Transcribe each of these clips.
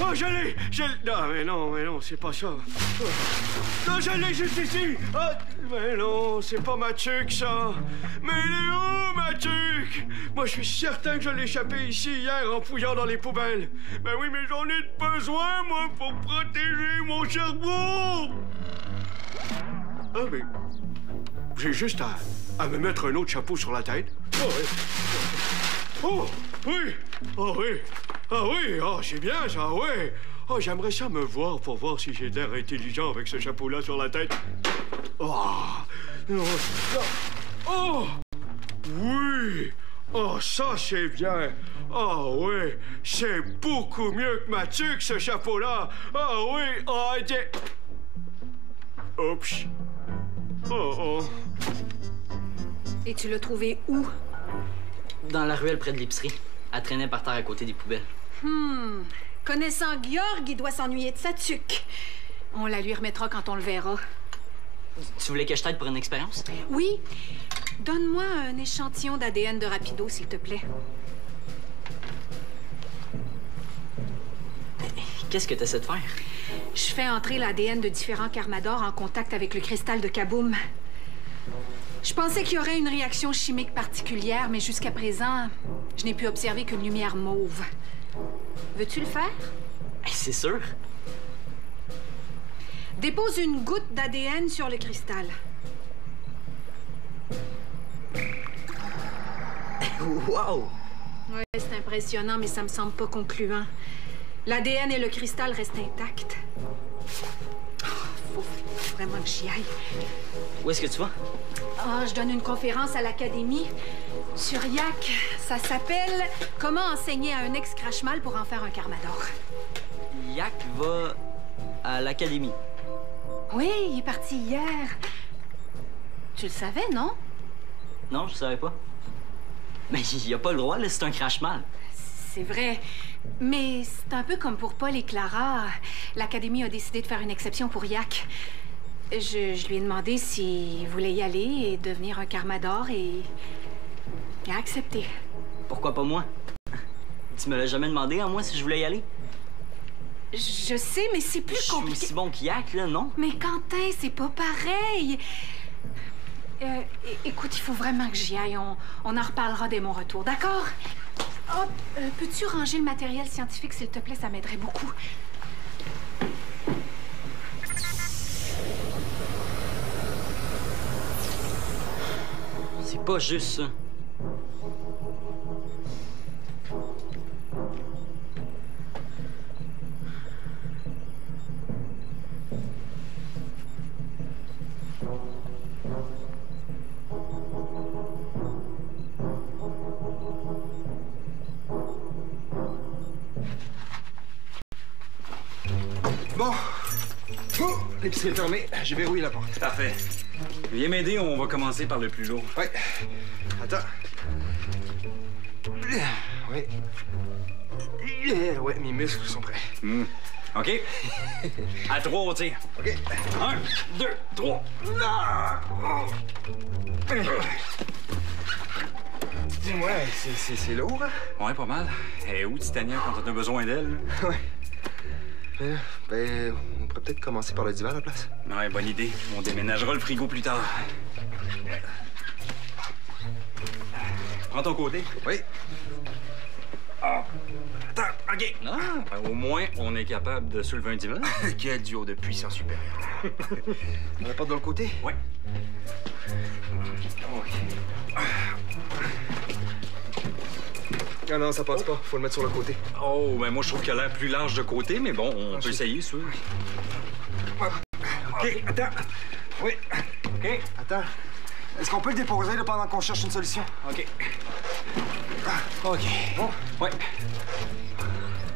Oh, je l'ai! Non, mais non, c'est pas ça. Non, je l'ai juste ici! Ah, mais non, c'est pas ma tuque, ça! Mais il est où, ma tuque? Moi, je suis certain que je l'ai échappé ici hier en fouillant dans les poubelles. Ben oui, mais j'en ai besoin, moi, pour protéger mon cerveau! Ah, mais... J'ai juste à me mettre un autre chapeau sur la tête. Oh, oui! Oh, oui! Oh, oui! Ah oui, oh, c'est bien ça, oui. Oh, j'aimerais ça me voir pour voir si j'ai l'air intelligent avec ce chapeau-là sur la tête. Oh, non, non. Oh, oui. Oh, ça, c'est bien. Oh, oui, c'est beaucoup mieux que ma tuque, ce chapeau-là. Oh, oui, oh, oups. Oh. Et tu l'as trouvé où? Dans la ruelle près de l'épicerie. Elle traînait par terre à côté des poubelles. Connaissant Georg, il doit s'ennuyer de sa tuque. On la lui remettra quand on le verra. Tu voulais que je t'aide pour une expérience? Oui. Donne-moi un échantillon d'ADN de Rapido, s'il te plaît. Qu'est-ce que tu essaies de faire? Je fais entrer l'ADN de différents Karmadors en contact avec le cristal de Kaboom. Je pensais qu'il y aurait une réaction chimique particulière, mais jusqu'à présent, je n'ai pu observer qu'une lumière mauve. Veux-tu le faire? C'est sûr. Dépose une goutte d'ADN sur le cristal. Wow! Ouais, c'est impressionnant, mais ça me semble pas concluant. L'ADN et le cristal restent intacts. Faut vraiment que j'y aille. Où est-ce que tu vas? Ah, je donne une conférence à l'Académie sur Yak. Ça s'appelle « Comment enseigner à un ex-crashmal pour en faire un Karmador ». Yak va à l'académie. Oui, il est parti hier. Tu le savais, non? Non, je savais pas. Mais il a pas le droit, là, c'est un crash-mal. C'est vrai. Mais c'est un peu comme pour Paul et Clara. L'Académie a décidé de faire une exception pour Yak. Je lui ai demandé s'il voulait y aller et devenir un Karmador et... il a accepté. Pourquoi pas moi? Tu me l'as jamais demandé à moi si je voulais y aller? Je sais, mais c'est plus compliqué. Je suis aussi bon que Yak, là, non? Mais Quentin, c'est pas pareil. Écoute, il faut vraiment que j'y aille. On en reparlera dès mon retour, d'accord? Oh, peux-tu ranger le matériel scientifique, s'il te plaît? Ça m'aiderait beaucoup. C'est pas juste ça. Bon. Oh, l'épicerie est fermée. J'ai verrouillé la porte. Parfait. Viens m'aider, on va commencer par le plus lourd. Ouais. Attends. Oui. Ouais, mes muscles sont prêts. OK. À 3 au tir. OK. 1, 2, 3. Dis-moi, c'est lourd, hein? Ouais, pas mal. Et où Titania quand on a besoin d'elle? Ouais. Ben, on pourrait peut-être commencer par le divan à la place. Ouais, bonne idée. On déménagera le frigo plus tard. Prends ton côté. Oui. Ah. Attends, OK. Ah, ben, au moins, on est capable de soulever un divan. Quel duo de puissance supérieure. On la porte de l'autre côté? Ouais. OK. Ah non, ça passe pas. Faut le mettre sur le côté. Oh, ben moi, je trouve qu'il a l'air plus large de côté, mais bon, on peut essayer, sûr. OK, attends. Oui. OK. Attends. Est-ce qu'on peut le déposer là, pendant qu'on cherche une solution? OK. OK. Bon. Ouais.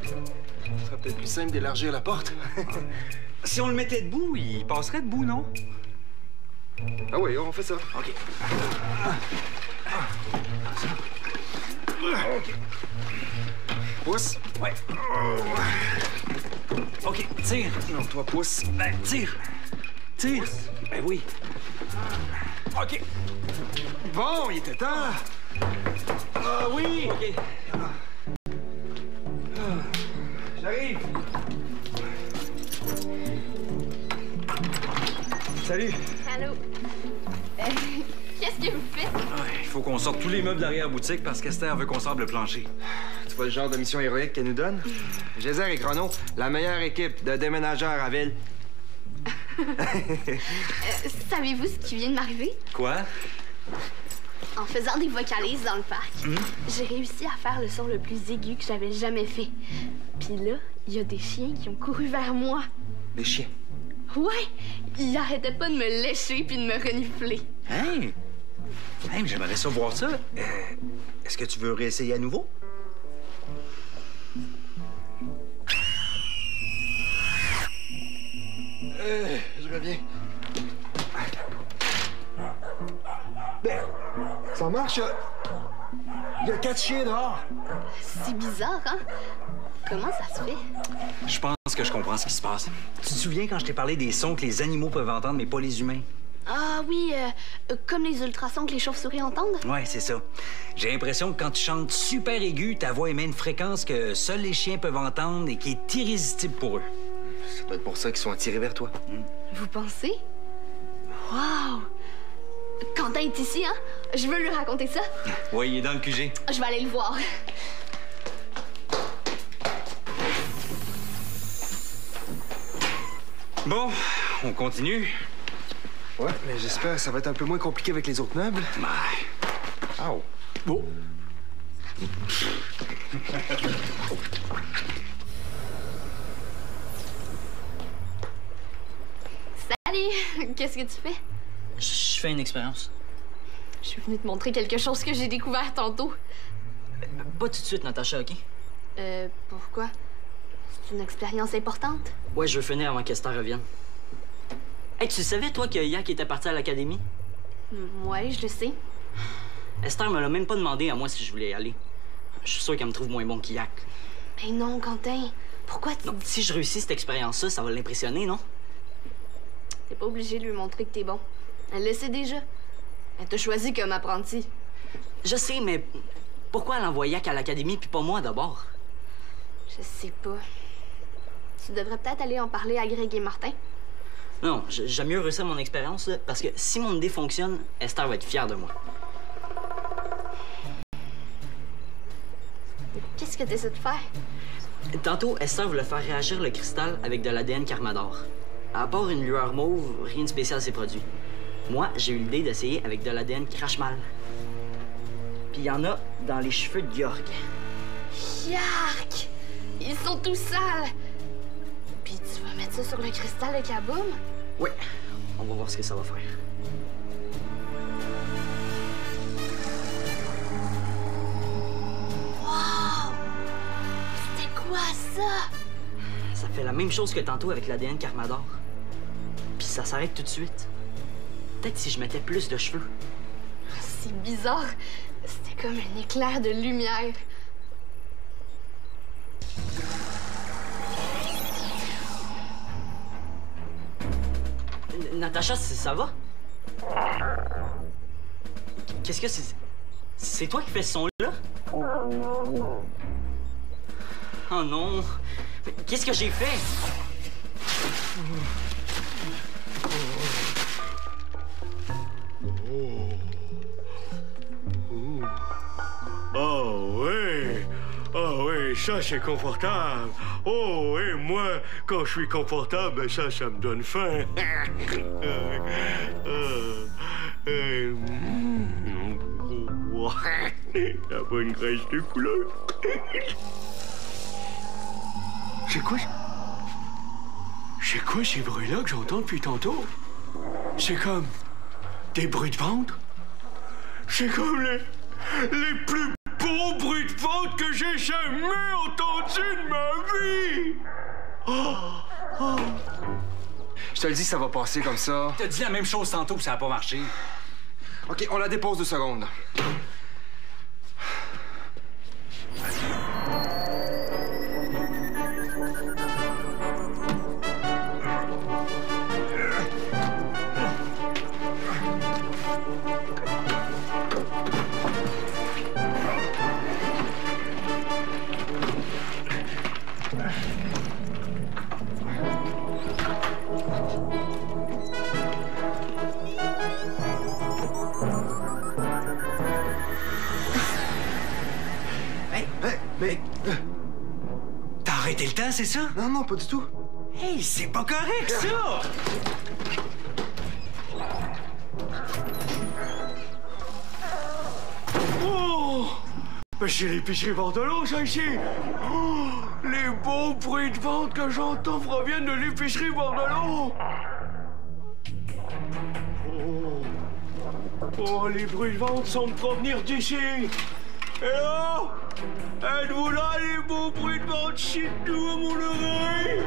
Ce serait peut-être plus simple d'élargir la porte. Si on le mettait debout, il passerait debout, non? Ah oui, on fait ça. OK. OK. Pousse. Ouais. OK, tire. Non, toi, pousse. Ben, tire. Tire. Ben oui. OK. Bon, il était temps. Ah oui. OK. J'arrive. sort tous les meubles d'arrière-boutique parce qu'Esther veut qu'on sorte le plancher. Tu vois le genre de mission héroïque qu'elle nous donne? Gézer et Chrono, la meilleure équipe de déménageurs à ville. Savez-vous ce qui vient de m'arriver? Quoi? En faisant des vocalises dans le parc, j'ai réussi à faire le son le plus aigu que j'avais jamais fait. Puis là, il y a des chiens qui ont couru vers moi. Des chiens? Ouais! Ils arrêtaient pas de me lécher puis de me renifler. Hey! Hey, j'aimerais ça voir ça. Est-ce que tu veux réessayer à nouveau? Je reviens. Ben, ça marche. Il y a 4 chiens dehors. C'est bizarre, hein? Comment ça se fait? Je pense que je comprends ce qui se passe. Tu te souviens quand je t'ai parlé des sons que les animaux peuvent entendre, mais pas les humains? Ah oui, comme les ultrasons que les chauves-souris entendent? Ouais, c'est ça. J'ai l'impression que quand tu chantes super aigu, ta voix émet une fréquence que seuls les chiens peuvent entendre et qui est irrésistible pour eux. Ça doit être pour ça qu'ils sont attirés vers toi. Vous pensez? Wow! Quentin est ici, hein? Je veux lui raconter ça. Ouais, il est dans le QG. Je vais aller le voir. Bon, on continue. Ouais, mais j'espère que ça va être un peu moins compliqué avec les autres meubles. Ouais. Oh. Oh. Salut! Qu'est-ce que tu fais? Je fais une expérience. Je suis venue te montrer quelque chose que j'ai découvert tantôt. Pas tout de suite, Natacha, OK? Pourquoi? C'est une expérience importante? Ouais, je veux finir avant qu'Esther revienne. Hey, tu savais, toi, que Yak était parti à l'académie? Ouais, je le sais. Esther me l'a même pas demandé à moi si je voulais y aller. Je suis sûr qu'elle me trouve moins bon que Yak. Mais non, Quentin. Pourquoi tu... Non, si je réussis cette expérience-là, ça va l'impressionner, non? T'es pas obligé de lui montrer que t'es bon. Elle le sait déjà. Elle t'a choisi comme apprenti. Je sais, mais pourquoi elle envoie Yak à l'académie puis pas moi d'abord? Je sais pas. Tu devrais peut-être aller en parler à Greg et Martin. Non, j'aime mieux réussir mon expérience, là, parce que si mon idée fonctionne, Esther va être fière de moi. Qu'est-ce que t'essaies de faire? Tantôt, Esther voulait faire réagir le cristal avec de l'ADN Carmador. À part une lueur mauve, rien de spécial s'est produit. Moi, j'ai eu l'idée d'essayer avec de l'ADN Crashmal. Puis il y en a dans les cheveux de Georg. Yark! Ils sont tous sales! Puis tu vas mettre ça sur le cristal de Kaboom? Ouais, on va voir ce que ça va faire. Wow! C'était quoi ça? Ça fait la même chose que tantôt avec l'ADN Carmador. Puis ça s'arrête tout de suite. Peut-être si je mettais plus de cheveux. C'est bizarre. C'était comme un éclair de lumière. Natacha, ça va? Qu'est-ce que c'est? C'est toi qui fais ce son-là? Oh non! Mais qu'est-ce que j'ai fait? Oh oui! Oh oui, ça c'est confortable. Oh, et moi, quand je suis confortable, ça me donne faim. La bonne graisse de couleur. C'est quoi ces bruits-là que j'entends depuis tantôt? C'est comme des bruits de ventre. C'est comme les plus beaux bruits de ventre que j'ai jamais entendus de ma vie. Je te le dis, ça va passer comme ça. T'as dit la même chose tantôt puis ça a pas marché. OK, on la dépose 2 secondes. Hey! Mais... T'as arrêté le temps, c'est ça? Non, non, pas du tout. Hey, c'est pas correct, ça! Oh! Ben, c'est l'épicerie Bordelot, ça, ici! Oh! Les beaux bruits de vente que j'entends proviennent de l'épicerie Bordelot! Oh, les bruits de vente semblent provenir d'ici! Hello? Êtes-vous là, les beaux bruits de vente? Chute-nous à mon oreille!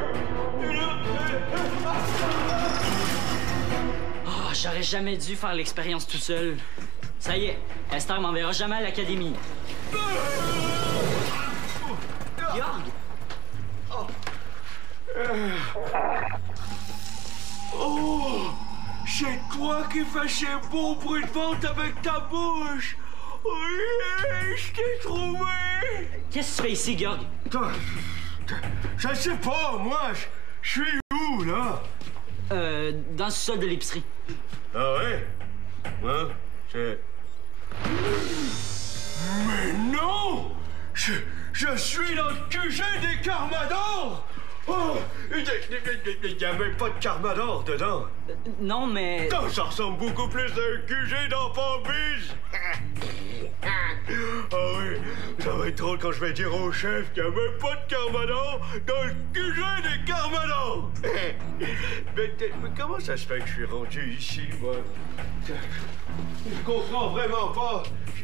Oh, j'aurais jamais dû faire l'expérience tout seul. Ça y est, Esther m'enverra jamais à l'académie. Georg! Oh! C'est toi qui fais ces beaux bruits de vente avec ta bouche! Oui, je t'ai trouvé! Qu'est-ce que tu fais ici, Georg? Je sais pas, moi, je suis où, là? Dans le sol de l'épicerie. Ah ouais? Moi, c'est... Mais non! Je suis dans le QG des Carmadors! Oh! Il n'y a même pas de Carmador dedans! Non, mais... Non, ça ressemble beaucoup plus à un QG d'enfant biche! Ah oui, ça va être drôle quand je vais dire au chef qu'il n'y a même pas de Carmador dans le QG des Carmadors! Mais comment ça se fait que je suis rendu ici, moi? Je comprends vraiment pas.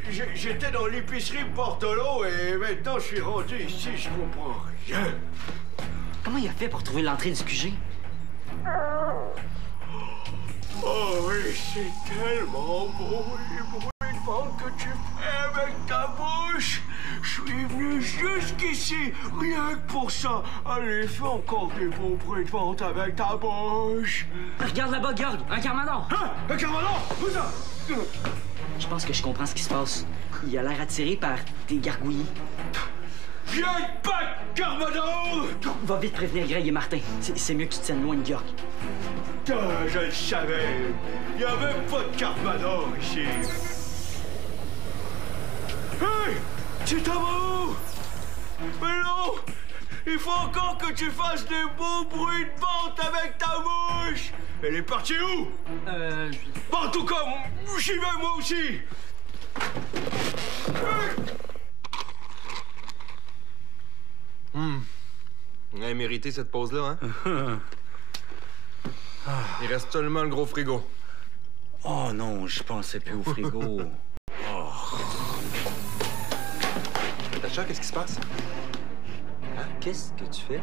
J'étais dans l'épicerie Bordelot et maintenant je suis rendu ici, je comprends rien. Comment il a fait pour trouver l'entrée du QG? Oh oui, c'est tellement beau, les bruits de vente que tu fais avec ta bouche. Je suis venu jusqu'ici, rien que pour ça. Allez, fais encore des beaux bruits de vente avec ta bouche. Regarde là-bas, Georg, un Carmador! Hein? Un Carmador? Où ça? Je pense que je comprends ce qui se passe. Il a l'air attiré par des gargouillis. Viens pas de Carmador! Va vite prévenir Greg et Martin. C'est mieux que tu te tiennes loin de Georg. Ah, je le savais. Il n'y a même pas de Carmador ici. Hey! Tu t'en vas où? Mais non! Il faut encore que tu fasses des beaux bruits de vente avec ta bouche! Elle est partie où? Bon, en tout cas, j'y vais moi aussi! On a mérité cette pause-là, hein? Il reste seulement le gros frigo. Oh non, je pensais plus au frigo. Natacha, qu'est-ce qui se passe? Hein? Qu'est-ce que tu fais?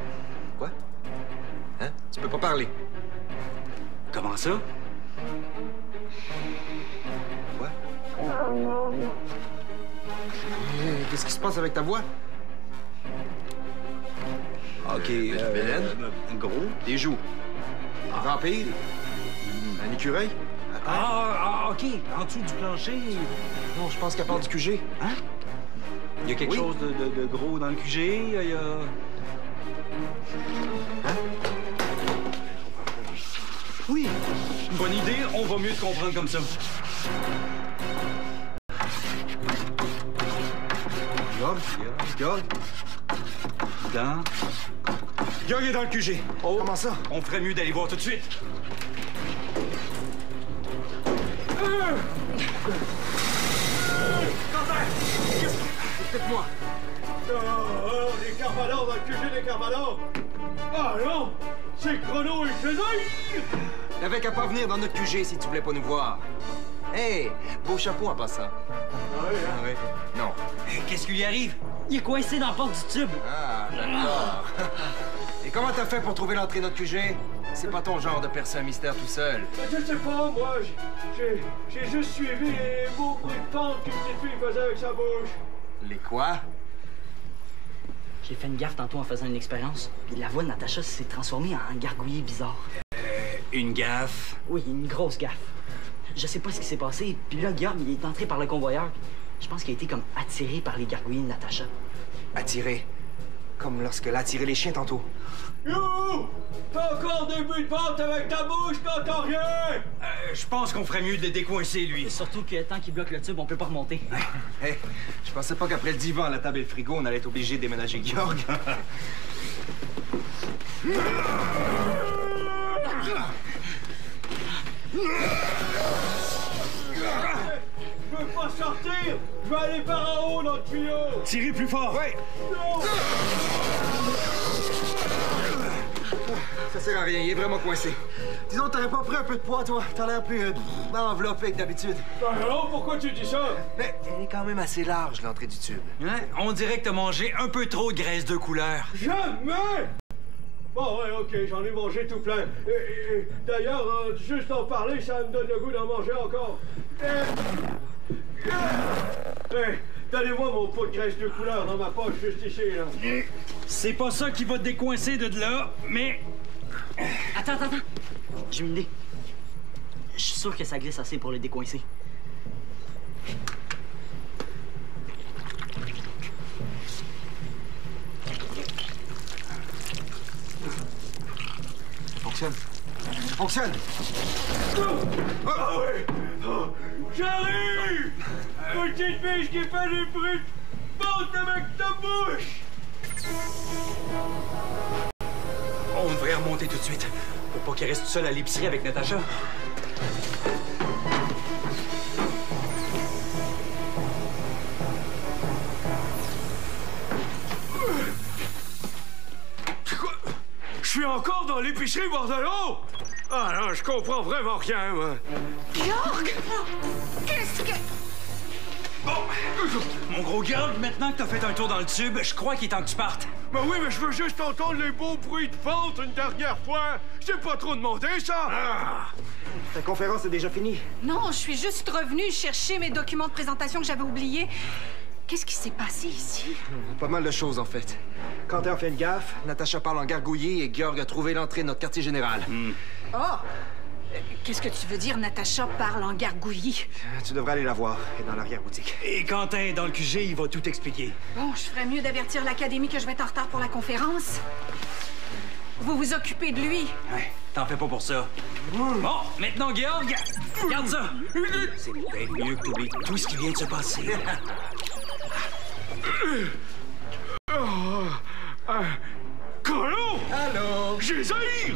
Quoi? Hein? Tu peux pas parler. Comment ça? Quoi? Qu'est-ce qui se passe avec ta voix? OK. Bélène? Gros? Tes joues. Un vampire? Un écureuil? OK. En dessous du plancher. Non, je pense qu'elle part du QG. Hein? Il y a quelque chose de gros dans le QG. Il y a... Hein? Oui. Bonne idée. On va mieux te comprendre comme ça. Georg? Dans... Georg est dans le QG. Oh. Comment ça? On ferait mieux d'aller voir tout de suite. Écoute-moi. Oh, des Carmadors dans le QG des Carmadors! Ah non! C'est Chrono et Césaire! T'avais qu'à pas venir dans notre QG si tu voulais pas nous voir. Hey, beau chapeau en passant. Ah oui, hein? Ah oui? Non. Qu'est-ce qui lui arrive? Il est coincé dans la porte du tube. Ah, d'accord. Et comment t'as fait pour trouver l'entrée de notre QG? C'est pas ton genre de percer un mystère tout seul. Je sais pas, moi. J'ai juste suivi les beaux bruits de vente qu'une petite fille faisait avec sa bouche. Les quoi? J'ai fait une gaffe tantôt en faisant une expérience. Puis la voix de Natacha s'est transformée en gargouillis bizarre. Une gaffe. Oui, une grosse gaffe. Je sais pas ce qui s'est passé. Puis là, Georg, il est entré par le convoyeur. Je pense qu'il a été comme attiré par les gargouillis de Natacha. Attiré. Comme lorsqu'elle a attiré les chiens tantôt. You! T'as encore des buts de pente avec ta bouche, t'entends rien! Je pense qu'on ferait mieux de le décoincer, lui. Surtout que tant qu'il bloque le tube, on peut pas remonter. Hey, je pensais pas qu'après le divan, la table et le frigo, on allait être obligé de déménager Georg. Je veux pas sortir! Je vais aller par en haut dans le tuyau! Tirez plus fort! Ouais! Non! Ça sert à rien, il est vraiment coincé. Disons, t'aurais pas pris un peu de poids, toi. T'as l'air plus enveloppé que d'habitude. Alors, pourquoi tu dis ça? Mais elle est quand même assez large, l'entrée du tube. Ouais, on dirait que t'as mangé un peu trop de graisse de couleur. Jamais! Bon, ouais, OK, j'en ai mangé tout plein. D'ailleurs, juste en parler, ça me donne le goût d'en manger encore. Donnez-moi mon pot de graisse de couleur dans ma poche, juste ici, là. C'est pas ça qui va te décoincer de là, mais... Attends. J'ai une idée. Je suis sûr que ça glisse assez pour le décoincer. Fonctionne. Fonctionne! Ah oui! Oh, j'arrive! Petite biche qui fait des bruits de porte avec ta bouche! On devrait remonter tout de suite. Pour pas qu'il reste tout seul à l'épicerie avec Natacha. Quoi? Je suis encore dans l'épicerie, bordelot! Ah non, je comprends vraiment rien, moi. Georg! Qu'est-ce que... Bon, mon gros Georg, maintenant que t'as fait un tour dans le tube, je crois qu'il est temps que tu partes. Ben oui, mais je veux juste entendre les beaux bruits de fente une dernière fois. C'est pas trop demandé, ça? Ah. Ta conférence est déjà finie. Non, je suis juste revenue chercher mes documents de présentation que j'avais oubliés. Qu'est-ce qui s'est passé ici? Pas mal de choses, en fait. Quentin a fait une gaffe, Natacha parle en gargouillé et Georg a trouvé l'entrée de notre quartier général. Oh! Qu'est-ce que tu veux dire, Natacha parle en gargouillis? Tu devrais aller la voir, elle est dans l'arrière-boutique. Et Quentin, dans le QG, il va tout expliquer. Bon, je ferais mieux d'avertir l'Académie que je vais être en retard pour la conférence. Vous vous occupez de lui. Ouais, t'en fais pas pour ça. Bon, maintenant, Georg, regarde ça. C'est peut-être mieux que t'oublies tout ce qui vient de se passer. Colo! Allô? J'ai zaï!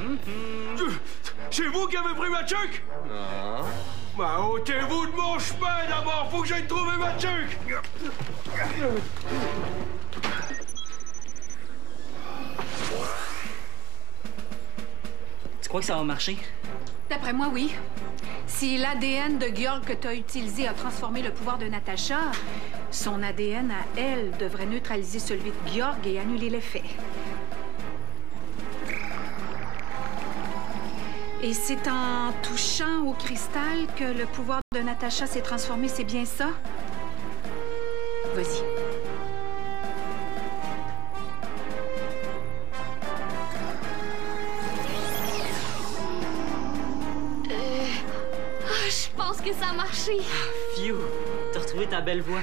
C'est vous qui avez pris ma tuque? Non. Bah, ôtez-vous de mon chemin d'abord, faut que j'aille trouver ma tuque! Tu crois que ça va marcher? D'après moi, oui. Si l'ADN de Georg que tu as utilisé a transformé le pouvoir de Natacha, son ADN à elle devrait neutraliser celui de Georg et annuler l'effet. Et c'est en touchant au cristal que le pouvoir de Natacha s'est transformé, c'est bien ça? Vas-y. Je pense que ça a marché. Phew! T'as retrouvé ta belle voix.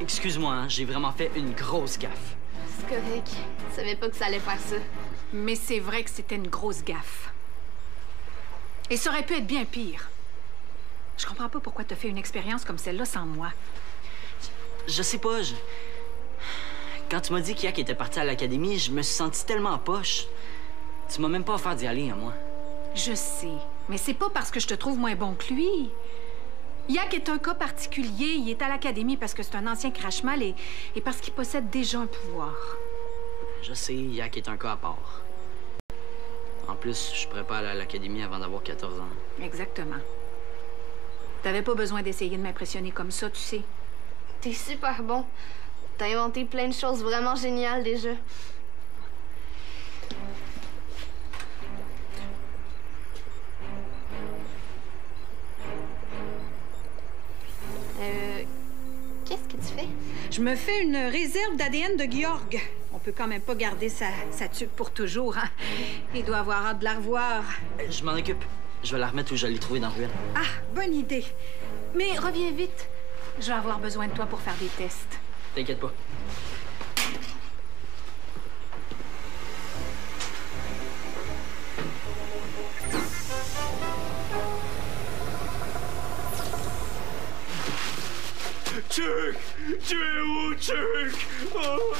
Excuse-moi, hein, j'ai vraiment fait une grosse gaffe. C'est correct. Je savais pas que ça allait faire ça. Mais c'est vrai que c'était une grosse gaffe. Et ça aurait pu être bien pire. Je comprends pas pourquoi t'as fait une expérience comme celle-là sans moi. Je sais pas, Quand tu m'as dit qu'Yak était parti à l'académie, je me suis senti tellement en poche. Tu m'as même pas offert d'y aller, à moi. Je sais, mais c'est pas parce que je te trouve moins bon que lui. Yak est un cas particulier. Il est à l'académie parce que c'est un ancien crache-mal et parce qu'il possède déjà un pouvoir. Je sais, Yak est un cas à part. En plus, je pourrais pas aller à l'académie avant d'avoir 14 ans. Exactement. T'avais pas besoin d'essayer de m'impressionner comme ça, tu sais. T'es super bon. T'as inventé plein de choses vraiment géniales déjà. Qu'est-ce que tu fais? Je me fais une réserve d'ADN de Georg. On peut quand même pas garder sa tuque pour toujours, hein? Il doit avoir hâte de la revoir. Je m'en occupe. Je vais la remettre où je l'ai trouvée dans la ruelle. Ah, bonne idée. Mais reviens vite. Je vais avoir besoin de toi pour faire des tests. T'inquiète pas. Chuck! Tu es où, Chuck? Oh.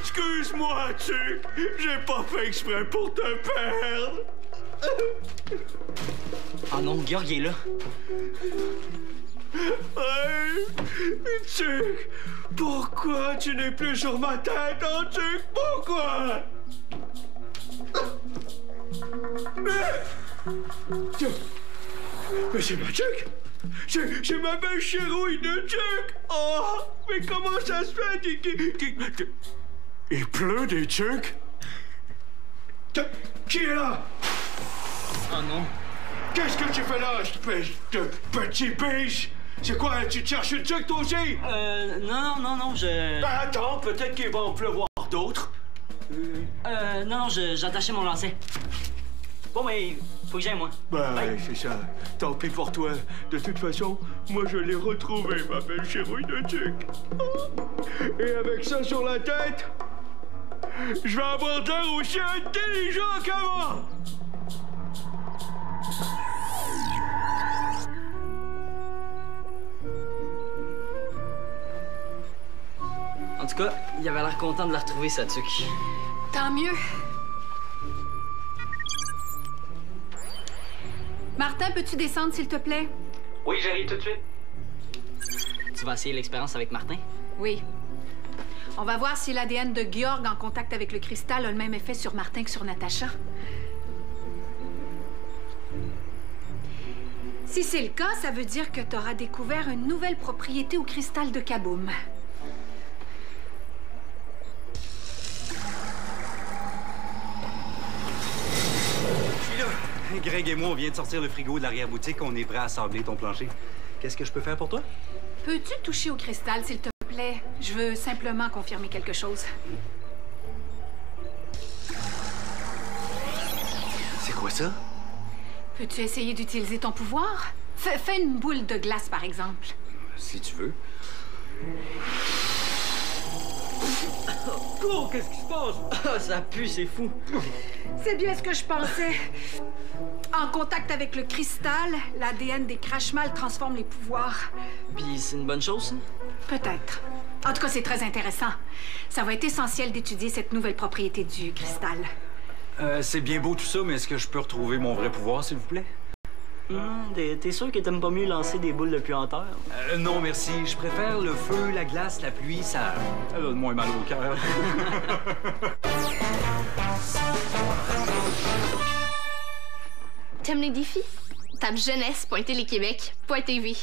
Excuse-moi, Chuck! J'ai pas fait exprès pour te perdre! Ah non, Georg est là. Hey! Chuck! Pourquoi tu n'es plus sur ma tête, hein, Chuck? Pourquoi? Mais c'est ma Chuck! C'est ma belle chérouille de Chuck! Oh! Mais comment ça se fait? Il pleut des Chuck? Qui est là? Oh non. Qu'est-ce que tu fais là, espèce de petit biche? C'est quoi, tu te cherches une Chuck toi aussi? Non, je... Ben attends, peut-être qu'il va en pleuvoir d'autres. Non, j'attachais mon lacet. Bon, mais faut que j'aille, moi. Ben, Bye. c'est ça. Tant pis pour toi. De toute façon, moi, je l'ai retrouvé, ma belle chérouille de Chuck. Et avec ça sur la tête, je vais avoir l'air aussi intelligent qu'avant. En tout cas, il avait l'air content de la retrouver, sa tuque. Tant mieux. Martin, peux-tu descendre, s'il te plaît? Oui, j'arrive tout de suite. Tu vas essayer l'expérience avec Martin? Oui. On va voir si l'ADN de Georg en contact avec le cristal a le même effet sur Martin que sur Natacha. Si c'est le cas, ça veut dire que tu auras découvert une nouvelle propriété au cristal de Kaboom. Greg et moi, on vient de sortir le frigo de l'arrière-boutique. On est prêt à assembler ton plancher. Qu'est-ce que je peux faire pour toi? Peux-tu toucher au cristal, s'il te plaît? Je veux simplement confirmer quelque chose. C'est quoi ça? Peux-tu essayer d'utiliser ton pouvoir? Fais une boule de glace, par exemple. Si tu veux. Oh, qu'est-ce qui se passe? Ah, ça pue, c'est fou. C'est bien ce que je pensais. En contact avec le cristal, l'ADN des Crashmal transforme les pouvoirs. Puis c'est une bonne chose, ça? Peut-être. En tout cas, c'est très intéressant. Ça va être essentiel d'étudier cette nouvelle propriété du cristal. C'est bien beau tout ça, mais est-ce que je peux retrouver mon vrai pouvoir, s'il vous plaît? T'es sûr que t'aimes pas mieux lancer des boules de puanteur? Non, merci. Je préfère le feu, la glace, la pluie. Ça donne moins mal au cœur. T'aimes les défis? Tape jeunesse.téléquébec.tv.